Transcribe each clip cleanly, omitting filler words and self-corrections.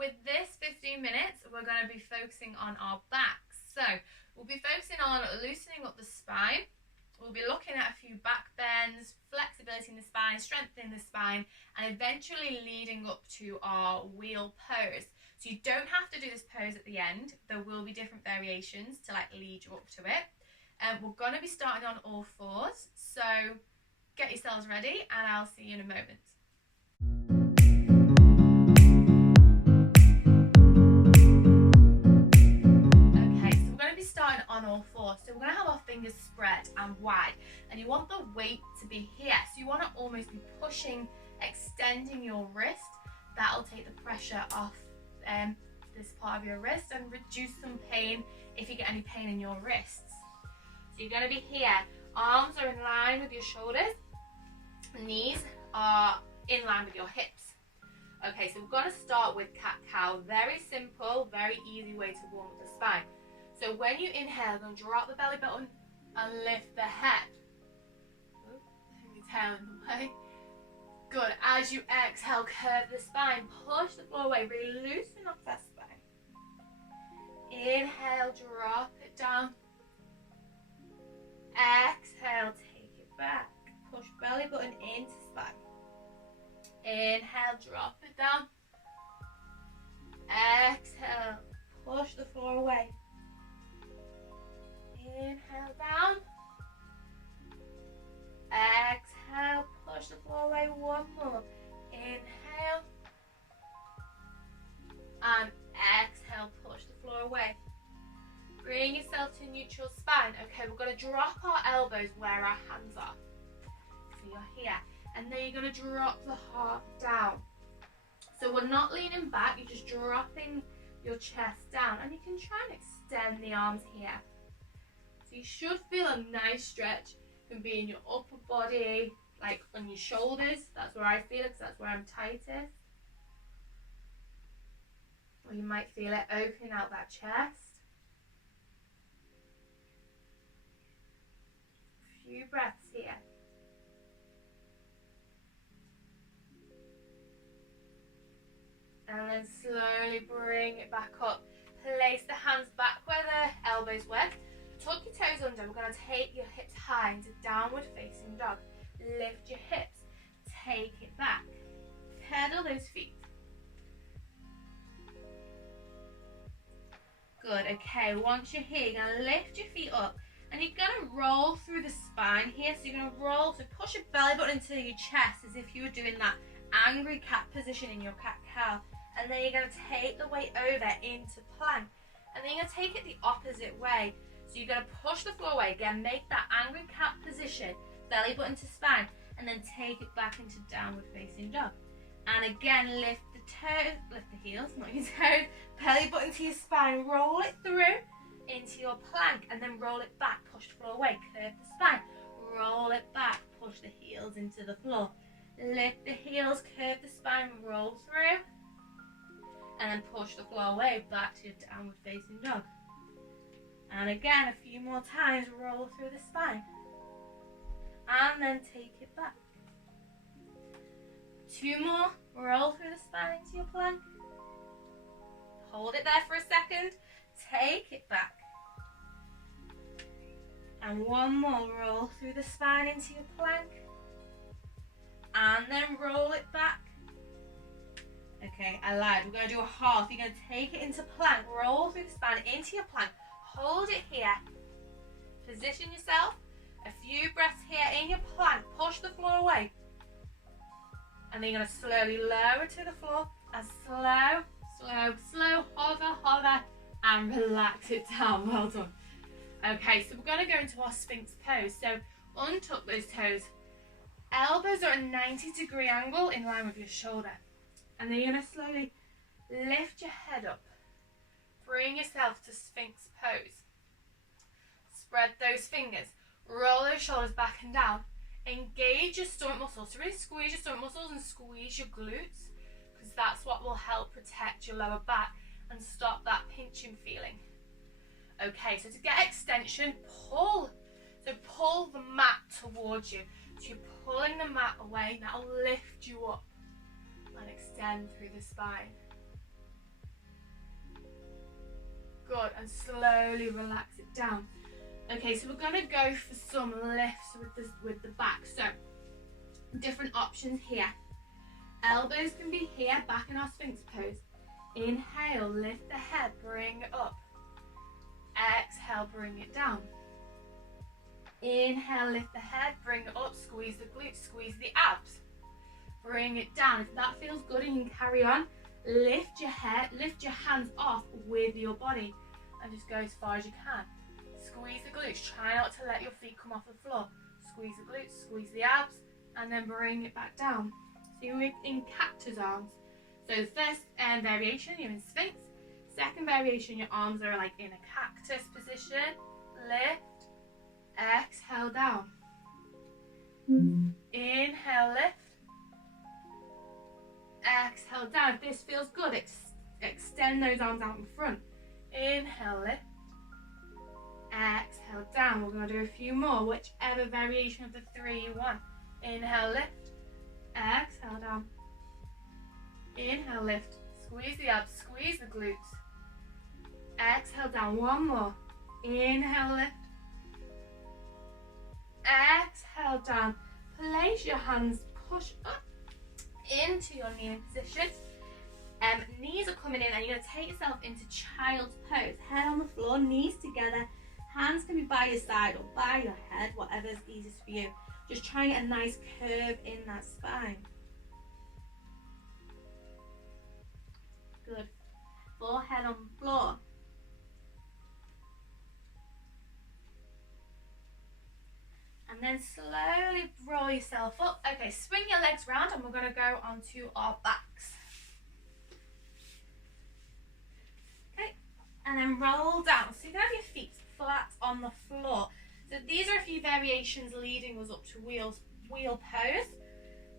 with this 15 minutes, we're going to be focusing on our backs. So we'll be focusing on loosening up the spine. We'll be looking at a few back bends, flexibility in the spine, strengthening the spine, and eventually leading up to our wheel pose. So you don't have to do this pose at the end. There will be different variations to like lead you up to it. We're going to be starting on all fours. So get yourselves ready and I'll see you in a moment. Starting on all fours, so we're going to have our fingers spread and wide, and you want the weight to be here, so you want to almost be pushing, extending your wrist. That'll take the pressure off this part of your wrist and reduce some pain if you get any pain in your wrists. So you're going to be here, arms are in line with your shoulders, knees are in line with your hips. Okay, so we're going to start with cat-cow. Very simple, very easy way to warm up the spine. So when you inhale, you're going to drop the belly button and lift the head. Your tail in the way. Good. As you exhale, curve the spine. Push the floor away. Really loosen up that spine. Inhale, drop it down. Exhale, take it back. Push belly button into spine. Inhale, drop it down. Exhale, push the floor away. Inhale down. Exhale, push the floor away. One more. Inhale. And exhale, push the floor away. Bring yourself to neutral spine. Okay, we're going to drop our elbows where our hands are. So you're here. And then you're going to drop the heart down. So we're not leaning back, you're just dropping your chest down. And you can try and extend the arms here. So you should feel a nice stretch. It can be in your upper body, like on your shoulders. That's where I feel it because that's where I'm tightest. Or you might feel it opening out that chest. A few breaths here. And then slowly bring it back up. Place the hands back where the elbows were. Tuck your toes under. We're going to take your hips high into downward facing dog. Lift your hips. Take it back. Pedal those feet. Good. Okay, once you're here, you're going to lift your feet up. And you're going to roll through the spine here. So you're going to roll. So push your belly button into your chest as if you were doing that angry cat position in your cat-cow. And then you're going to take the weight over into plank. And then you're going to take it the opposite way. So you're going to push the floor away. Again, make that angry cat position. Belly button to spine. And then take it back into downward facing dog. And again, lift the toes, lift the heels, not your toes. Belly button to your spine. Roll it through into your plank. And then roll it back. Push the floor away. Curve the spine. Roll it back. Push the heels into the floor. Lift the heels. Curve the spine. Roll through. And then push the floor away. Back to your downward facing dog. And again, a few more times, roll through the spine. And then take it back. Two more, roll through the spine into your plank. Hold it there for a second. Take it back. And one more, roll through the spine into your plank. And then roll it back. Okay, I lied. We're going to do a half. You're going to take it into plank. Roll through the spine into your plank. Hold it here. Position yourself. A few breaths here in your plank. Push the floor away. And then you're going to slowly lower to the floor. And slow, hover, and relax it down. Well done. Okay, so we're going to go into our Sphinx pose. So untuck those toes. Elbows are at a 90-degree angle in line with your shoulder. And then you're going to slowly lift your head up. Bring yourself to Sphinx pose. Spread those fingers. Roll those shoulders back and down. Engage your stomach muscles. So really squeeze your stomach muscles and squeeze your glutes, because that's what will help protect your lower back and stop that pinching feeling. Okay, so to get extension, pull. So pull the mat towards you. So you're pulling the mat away. That'll lift you up and extend through the spine. Good, and slowly relax it down. Okay, so we're gonna go for some lifts with the back. So different options here. Elbows can be here, back in our Sphinx pose. Inhale, lift the head, bring it up. Exhale, bring it down. Inhale, lift the head, bring it up, squeeze the glutes, squeeze the abs. Bring it down. If that feels good and you can carry on, lift your head, lift your hands off with your body and just go as far as you can. Squeeze the glutes. Try not to let your feet come off the floor. Squeeze the glutes, squeeze the abs, and then bring it back down. So you're in cactus arms. So first variation, you're in Sphinx. Second variation, your arms are like in a cactus position. Lift, exhale down. Inhale, lift. Exhale down. If this feels good, extend those arms out in front. Inhale, lift. Exhale down. We're going to do a few more, whichever variation of the three you want. Inhale, lift. Exhale down. Inhale, lift. Squeeze the abs, squeeze the glutes. Exhale down. One more. Inhale, lift. Exhale down. Place your hands, push up into your kneeling position. Knees are coming in and you're going to take yourself into child's pose. Head on the floor, knees together. Hands can be by your side or by your head, whatever's easiest for you. Just try and get a nice curve in that spine. Good. Forehead on the floor. And then slowly roll yourself up. Okay, swing your legs round and we're going to go onto our backs. Okay, and then roll down. So you can have your feet flat on the floor. So these are a few variations leading us up to wheel pose.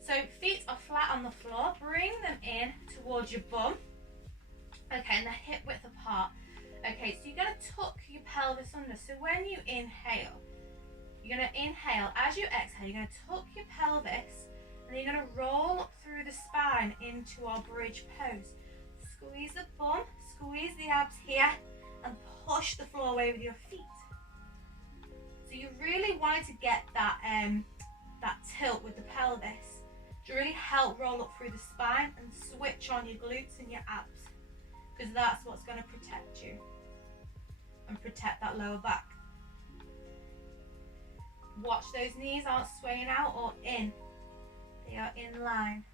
So feet are flat on the floor. Bring them in towards your bum. Okay, and they're hip width apart. Okay, so you're going to tuck your pelvis under. So when you inhale, you're going to inhale. As you exhale, you're going to tuck your pelvis and you're going to roll up through the spine into our bridge pose. Squeeze the bum, squeeze the abs here and push the floor away with your feet. So you really want to get that, that tilt with the pelvis to really help roll up through the spine and switch on your glutes and your abs, because that's what's going to protect you and protect that lower back. Watch those knees aren't swaying out or in. They are in line.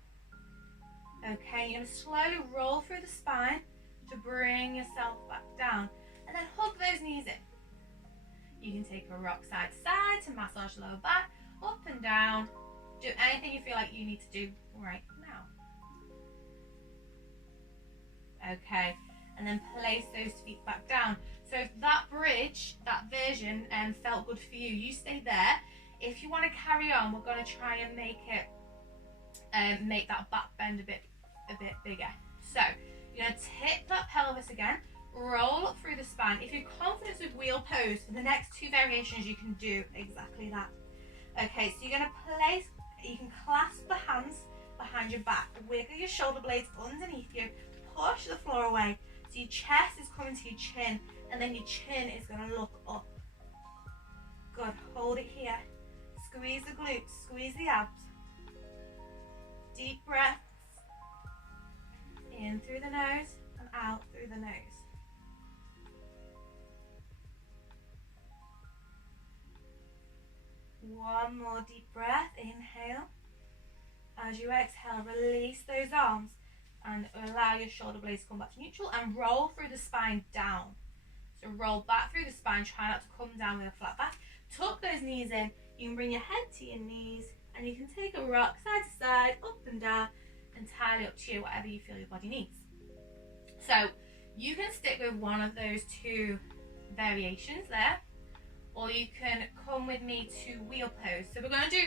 Okay, you're going to slowly roll through the spine to bring yourself back down. And then hug those knees in. You can take a rock side to side to massage the lower back, up and down. Do anything you feel like you need to do right now. Okay, and then place those feet back down. So if that bridge, that version felt good for you, you stay there. If you want to carry on, we're going to try and make it, make that back bend a bit bigger. So you're going to tip that pelvis again, roll up through the spine. If you're confident with wheel pose, for the next two variations you can do exactly that. Okay, so you're going to place, you can clasp the hands behind your back, wiggle your shoulder blades underneath you, push the floor away. So your chest is coming to your chin, and then your chin is going to look up. Good, hold it here. Squeeze the glutes, squeeze the abs. Deep breaths. In through the nose and out through the nose. One more deep breath, inhale. As you exhale, release those arms and allow your shoulder blades to come back to neutral and roll through the spine down. So roll back through the spine, try not to come down with a flat back. Tuck those knees in. You can bring your head to your knees and you can take a rock side to side, up and down, entirely up to you, whatever you feel your body needs. So you can stick with one of those two variations there, or you can come with me to wheel pose. So we're going to do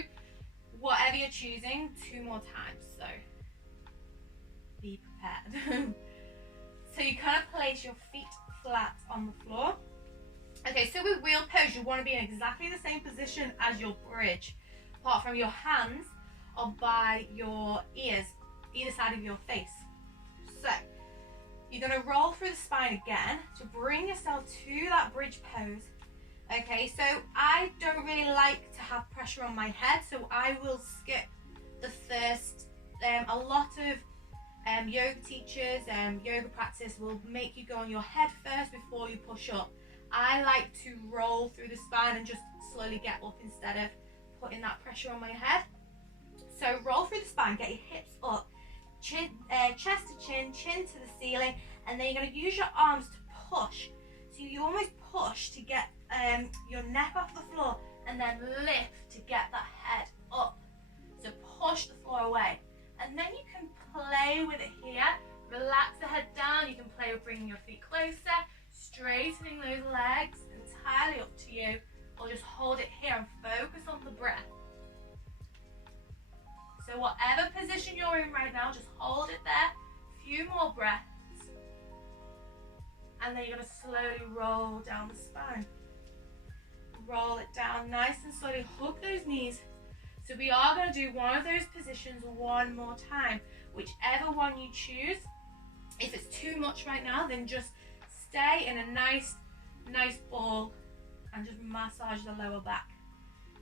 whatever you're choosing 2 more times, so be prepared. So you kind of place your feet flat on the floor. Okay, so with wheel pose, you want to be in exactly the same position as your bridge, apart from your hands are by your ears, either side of your face. So You're going to roll through the spine again to bring yourself to that bridge pose. Okay, so I don't really like to have pressure on my head, so I will skip the first. A lot of yoga teachers and yoga practice will make you go on your head first before you push up. I like to roll through the spine and just slowly get up instead of putting that pressure on my head. So roll through the spine, get your hips up, chin, chest to chin, chin to the ceiling, and then you're going to use your arms to push. So you almost push to get your neck off the floor and then lift to get that head up. So push the floor away. And then you can play with it here. Relax the head down. You can play with bringing your feet closer, straightening those legs, entirely up to you. Or just hold it here and focus on the breath. So whatever position you're in right now, just hold it there. A few more breaths. And then you're going to slowly roll down the spine. Roll it down nice and slowly. Hug those knees. So we are going to do one of those positions one more time. Whichever one you choose. If it's too much right now, then just stay in a nice ball and just massage the lower back.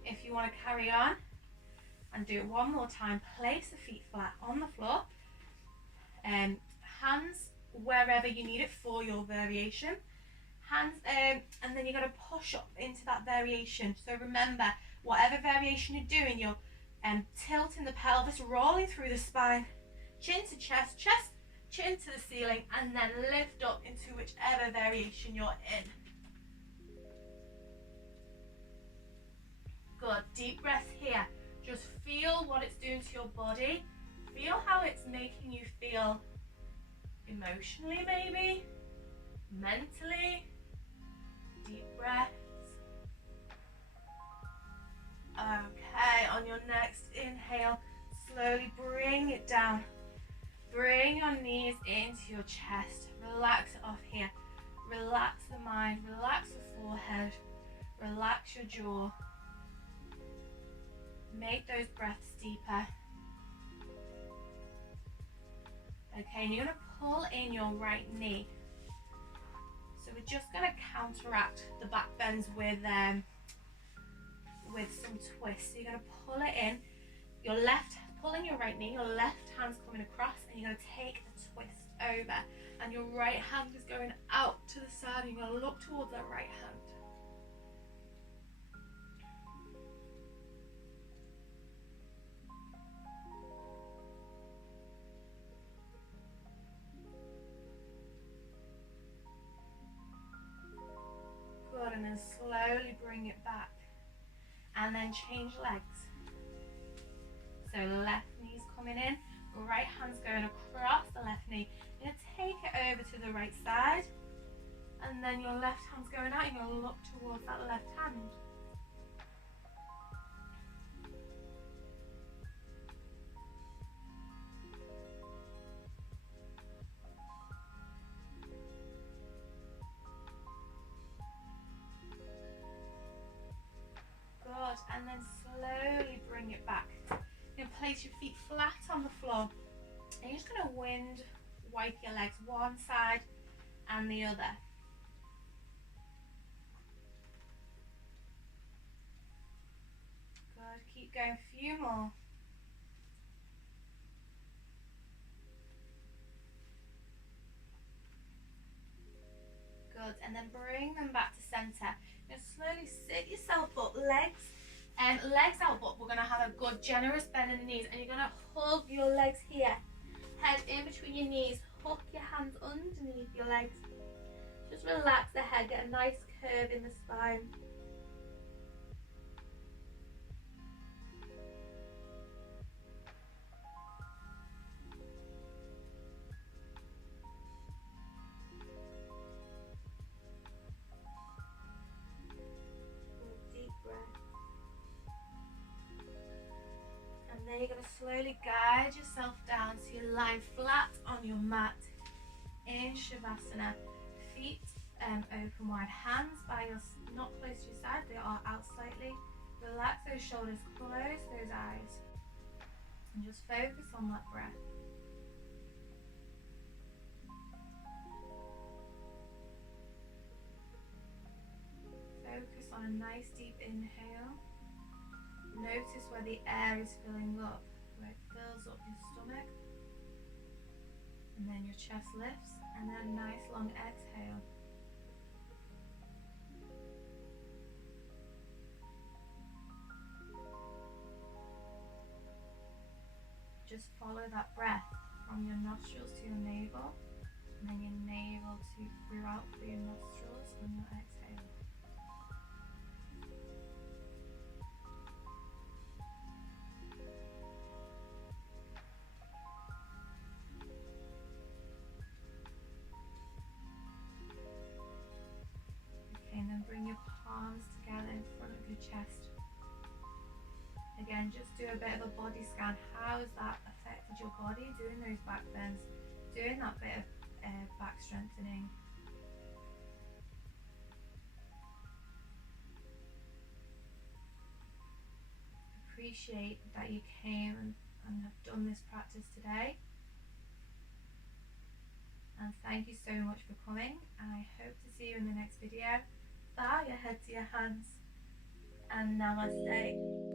If you want to carry on and do it one more time, place the feet flat on the floor. Hands wherever you need it for your variation. Hands, and then you're going to push up into that variation. So remember, whatever variation you're doing, you're tilting the pelvis, rolling through the spine, chin to chest, chin to the ceiling, and then lift up into whichever variation you're in. Good, deep breath here. Just feel what it's doing to your body. Feel how it's making you feel emotionally, maybe, mentally. Deep breaths. Okay, on your next inhale, slowly bring it down. Bring your knees into your chest. Relax it off here. Relax the mind, relax the forehead, relax your jaw. Make those breaths deeper. Okay, and you're going to pull in your right knee. So we're just going to counteract the back bends with some twists. So you're going to pull it in. Your left, pulling your right knee, your left hand's coming across, and you're going to take a twist over. And your right hand is going out to the side, and you're going to look towards that right hand. Good, and then slowly bring it back. And then change legs. So left knee's coming in, right hand's going across the left knee. You're going to take it over to the right side, and then your left hand's going out. You're going to look towards that left hand. Good, and then slowly bring it back. You're going to place your feet flat on the floor. And you're just going to wind wipe your legs one side and the other. Good, keep going, a few more. Good, and then bring them back to center. You're going to slowly sit yourself up, legs out, but we're going to have a good generous bend in the knees, and you're going to hug your legs here. Head in between your knees, hook your hands underneath your legs. Just relax the head, get a nice curve in the spine. Deep breath. And then you're going to slowly guide yourself down so you lie flat on your mat in Shavasana. Feet open wide, hands by your, not close to your side, they are out slightly. Relax those shoulders, close those eyes, and just focus on that breath. nice deep inhale. Notice where the air is filling up, where it fills up your stomach. And then your chest lifts, and then a nice long exhale. Just follow that breath from your nostrils to your navel, and then your navel to throughout through your nostrils on your exhale. Okay, and then bring your palms together in front of your chest. Again, just do a bit of a body scan. How has that affected your body? Doing those back bends, doing that bit of back strengthening. Appreciate that you came and have done this practice today. And thank you so much for coming. And I hope to see you in the next video. Bow your head to your hands. And namaste.